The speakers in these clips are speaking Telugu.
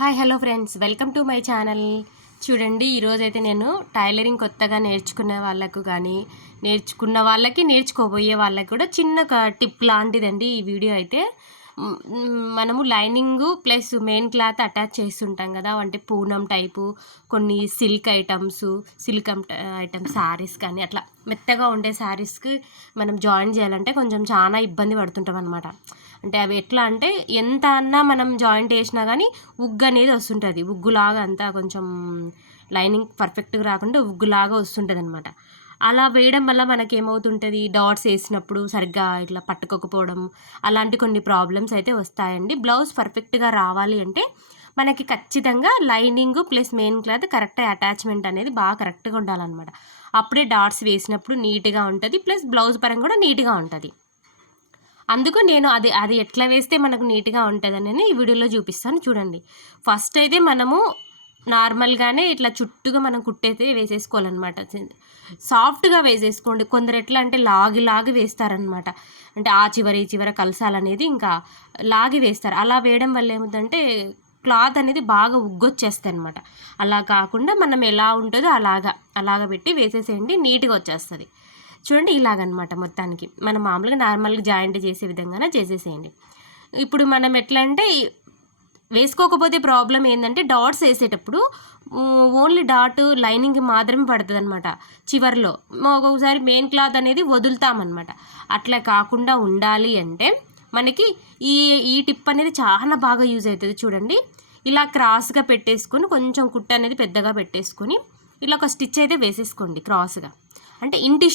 Hi hello friends, welcome to my channel. చూడండి, ఈరోజైతే నేను టైలరింగ్ కొత్తగా నేర్చుకునే వాళ్ళకు కానీ నేర్చుకున్న వాళ్ళకి నేర్చుకోబోయే వాళ్ళకి కూడా చిన్న టిప్ లాంటిదండి ఈ వీడియో అయితే. మనము lining plus main cloth attach చేస్తుంటాం కదా, అంటే పూనం టైపు కొన్ని సిల్క్ ఐటమ్స్ శారీస్ కానీ అట్లా మెత్తగా ఉండే శారీస్కి మనం జాయిన్ చేయాలంటే కొంచెం చాలా ఇబ్బంది పడుతుంటాం అనమాట. అంటే అవి ఎట్లా అంటే ఎంత అన్నా మనం జాయింట్ వేసినా కానీ ఉగ్గు అనేది వస్తుంటుంది. ఉగ్గులాగా అంతా కొంచెం లైనింగ్ పర్ఫెక్ట్గా రాకుండా ఉగ్గులాగా వస్తుంటుంది అనమాట. అలా వేయడం వల్ల మనకి ఏమవుతుంటుంది, డాట్స్ వేసినప్పుడు సరిగ్గా ఇట్లా పట్టుకోకపోవడం అలాంటి కొన్ని ప్రాబ్లమ్స్ అయితే వస్తాయండి. బ్లౌజ్ పర్ఫెక్ట్గా రావాలి అంటే మనకి ఖచ్చితంగా lining plus main cloth correct attachment అనేది బాగా కరెక్ట్గా ఉండాలన్నమాట. అప్పుడే డాట్స్ వేసినప్పుడు నీట్గా ఉంటుంది, ప్లస్ బ్లౌజ్ పరంగా కూడా నీట్గా ఉంటుంది. అందుకు నేను అది ఎట్లా వేస్తే మనకు నీట్గా ఉంటుందని ఈ వీడియోలో చూపిస్తాను. చూడండి, ఫస్ట్ అయితే మనము నార్మల్గానే ఇట్లా చుట్టూగా మనం కుట్టయితే వేసేసుకోవాలన్నమాట. సాఫ్ట్గా వేసేసుకోండి. కొందరు ఎట్లా అంటే లాగి వేస్తారనమాట. అంటే ఆ చివరి ఈ చివర కలసాలనేది ఇంకా లాగి వేస్తారు. అలా వేయడం వల్ల ఏముందంటే క్లాత్ అనేది బాగా ఉగ్గొచ్చేస్తాయి అనమాట. అలా కాకుండా మనం ఎలా ఉంటుందో అలాగా పెట్టి వేసేసేయండి, నీట్గా వచ్చేస్తుంది. చూడండి, ఇలాగనమాట. మొత్తానికి మనం మామూలుగా నార్మల్గా జాయింట్ చేసే విధంగానే చేసేసేయండి. ఇప్పుడు మనం ఎట్లా అంటే వేసుకోకపోతే ప్రాబ్లం ఏంటంటే డాట్స్ వేసేటప్పుడు ఓన్లీ డాట్ లైనింగ్ మాత్రమే పడుతుంది అనమాట చివర్లో. ఒక్కొక్కసారి మెయిన్ క్లాత్ అనేది వదులుతామన్నమాట. అట్లా కాకుండా ఉండాలి అంటే మనకి ఈ టిప్ అనేది చాలా బాగా యూజ్ అవుతుంది. చూడండి, ఇలా క్రాస్గా పెట్టేసుకొని కొంచెం కుట్ట అనేది పెద్దగా పెట్టేసుకొని ఇలా ఒక స్టిచ్ అయితే వేసేసుకోండి క్రాస్గా. అంటే ఇంటూ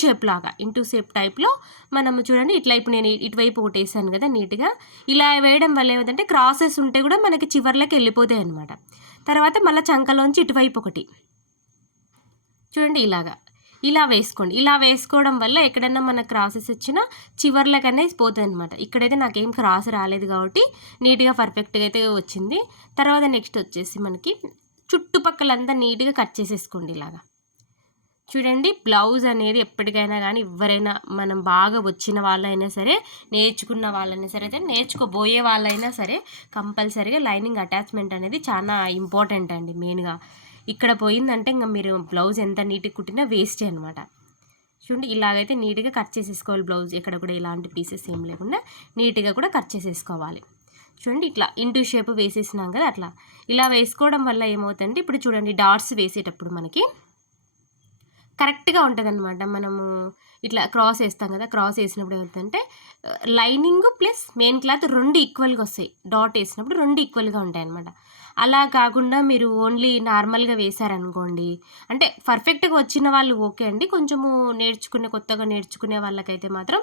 షేప్ టైప్లో మనము చూడండి. ఇట్లా ఇప్పుడు నేను ఇటువైపు ఒకటి వేసాను కదా నీట్గా. ఇలా వేయడం వల్ల ఏమిటంటే క్రాసెస్ ఉంటే కూడా మనకి చివర్లకి వెళ్ళిపోతాయి అనమాట. తర్వాత మళ్ళీ చంకలోంచి ఇటువైపు ఒకటి చూడండి, ఇలా వేసుకోండి. ఇలా వేసుకోవడం వల్ల ఎక్కడన్నా మన క్రాసెస్ వచ్చినా చివర్లకనే పోతుంది అనమాట. ఇక్కడైతే నాకేం క్రాస్ రాలేదు కాబట్టి నీట్గా పర్ఫెక్ట్గా అయితే వచ్చింది. తర్వాత నెక్స్ట్ వచ్చేసి మనకి చుట్టుపక్కలంతా నీట్గా కట్ చేసేసుకోండి ఇలాగా. చూడండి, బ్లౌజ్ అనేది ఎప్పటికైనా కానీ ఎవరైనా మనం బాగా వచ్చిన వాళ్ళైనా సరే, నేర్చుకున్న వాళ్ళైనా సరే, అయితే నేర్చుకోబోయే వాళ్ళైనా సరే కంపల్సరీగా లైనింగ్ అటాచ్మెంట్ అనేది చాలా ఇంపార్టెంట్ అండి. మెయిన్గా ఇక్కడ పోయిందంటే ఇంకా మీరు బ్లౌజ్ ఎంత నీట్గా కుట్టినా వేస్టే అనమాట. చూడండి, ఇలాగైతే నీట్గా కట్ చేసేసుకోవాలి బ్లౌజ్. ఇక్కడ కూడా ఇలాంటి పీసెస్ ఏం లేకుండా నీట్గా కూడా కట్ చేసేసుకోవాలి. చూడండి, ఇట్లా ఇంటూ షేప్ వేసేసినాం కదా, అట్లా ఇలా వేసుకోవడం వల్ల ఏమవుతుందంటే ఇప్పుడు చూడండి డాట్స్ వేసేటప్పుడు మనకి కరెక్ట్గా ఉంటుంది అనమాట. మనము ఇట్లా క్రాస్ వేస్తాం కదా, క్రాస్ వేసినప్పుడు ఏమవుతుందంటే లైనింగ్ ప్లస్ మెయిన్ క్లాత్ రెండు ఈక్వల్గా వస్తాయి. డాట్ వేసినప్పుడు రెండు ఈక్వల్గా ఉంటాయి అనమాట. అలా కాకుండా మీరు ఓన్లీ నార్మల్గా వేశారనుకోండి, అంటే పర్ఫెక్ట్గా వచ్చిన వాళ్ళు ఓకే అండి. కొంచెము కొత్తగా నేర్చుకునే వాళ్ళకైతే మాత్రం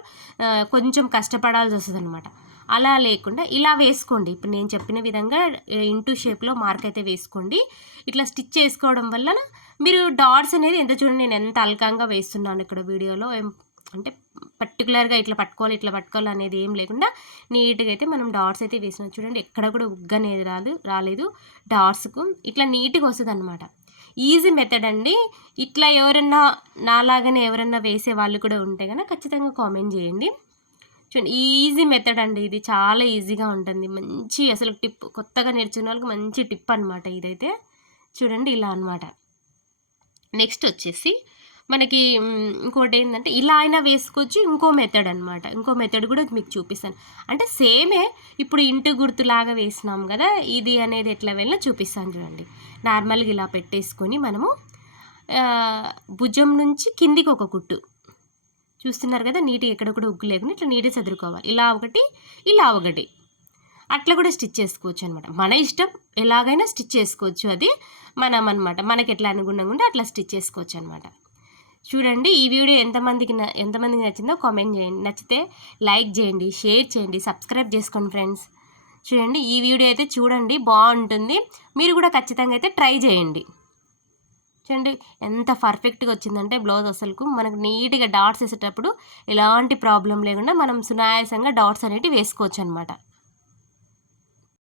కొంచెం కష్టపడాల్సి వస్తుంది అనమాట. అలా లేకుండా ఇలా వేసుకోండి. ఇప్పుడు నేను చెప్పిన విధంగా ఇంటూ షేప్లో మార్క్ అయితే వేసుకోండి. ఇట్లా స్టిచ్ చేసుకోవడం వల్ల మీరు డాట్స్ అనేది ఎంత చూడండి, నేను ఎంత అల్కంగా వేస్తున్నాను ఇక్కడ వీడియోలో. అంటే పర్టికులర్గా ఇట్లా పట్టుకోవాలి అనేది ఏం లేకుండా నీట్గా అయితే మనం డాట్స్ అయితే వేసినాం. చూడండి, ఎక్కడ కూడా ఉగ్గు అనేది రాలేదు డాట్స్కు. ఇట్లా నీట్గా వస్తుంది అనమాట. ఈజీ మెథడ్ అండి. ఇట్లా ఎవరన్నా నాలాగానే ఎవరన్నా వేసే వాళ్ళు కూడా ఉంటే కనుక ఖచ్చితంగా కామెంట్ చేయండి. చూడండి, ఈజీ మెథడ్ అండి. ఇది చాలా ఈజీగా ఉంటుంది. మంచి అసలు టిప్, కొత్తగా నేర్చుకునే వాళ్ళకి మంచి టిప్ అనమాట ఇదైతే. చూడండి, ఇలా అనమాట. నెక్స్ట్ వచ్చేసి మనకి ఇంకోటి ఏంటంటే ఇలా అయినా వేసుకోవచ్చు. ఇంకో మెథడ్ కూడా మీకు చూపిస్తాను. అంటే సేమే, ఇప్పుడు ఇంటి గుర్తులాగా వేసినాం కదా, ఇది అనేది ఎట్లా వెళ్ళినా చూపిస్తాను. చూడండి, నార్మల్గా ఇలా పెట్టేసుకొని మనము భుజం నుంచి కిందికి ఒక కుట్టు చూస్తున్నారు కదా, నీట్గా ఎక్కడ కూడా ఉగ్గు లేకుండా ఇట్లా నీట్గా చదురుకోవాలి. ఇలా ఒకటి అట్లా కూడా స్టిచ్ చేసుకోవచ్చు అనమాట. మన ఇష్టం, ఎలాగైనా స్టిచ్ చేసుకోవచ్చు. అది మనం అనమాట, మనకి ఎట్లా అనుగుణంగా ఉంటే అట్లా స్టిచ్ చేసుకోవచ్చు అనమాట. చూడండి, ఈ వీడియో ఎంతమందికి నచ్చిందో కామెంట్ చేయండి. నచ్చితే లైక్ చేయండి, షేర్ చేయండి, సబ్స్క్రైబ్ చేసుకోండి ఫ్రెండ్స్. చూడండి, ఈ వీడియో అయితే చూడండి, బాగుంటుంది. మీరు కూడా ఖచ్చితంగా అయితే ట్రై చేయండి. చూడండి, ఎంత పర్ఫెక్ట్గా వచ్చిందంటే బ్లౌజ్ అసలుకు మనకు నీట్గా డాట్స్ వేసేటప్పుడు ఎలాంటి ప్రాబ్లం లేకుండా మనం సునాయాసంగా డాట్స్ అనేవి వేసుకోవచ్చు అనమాట.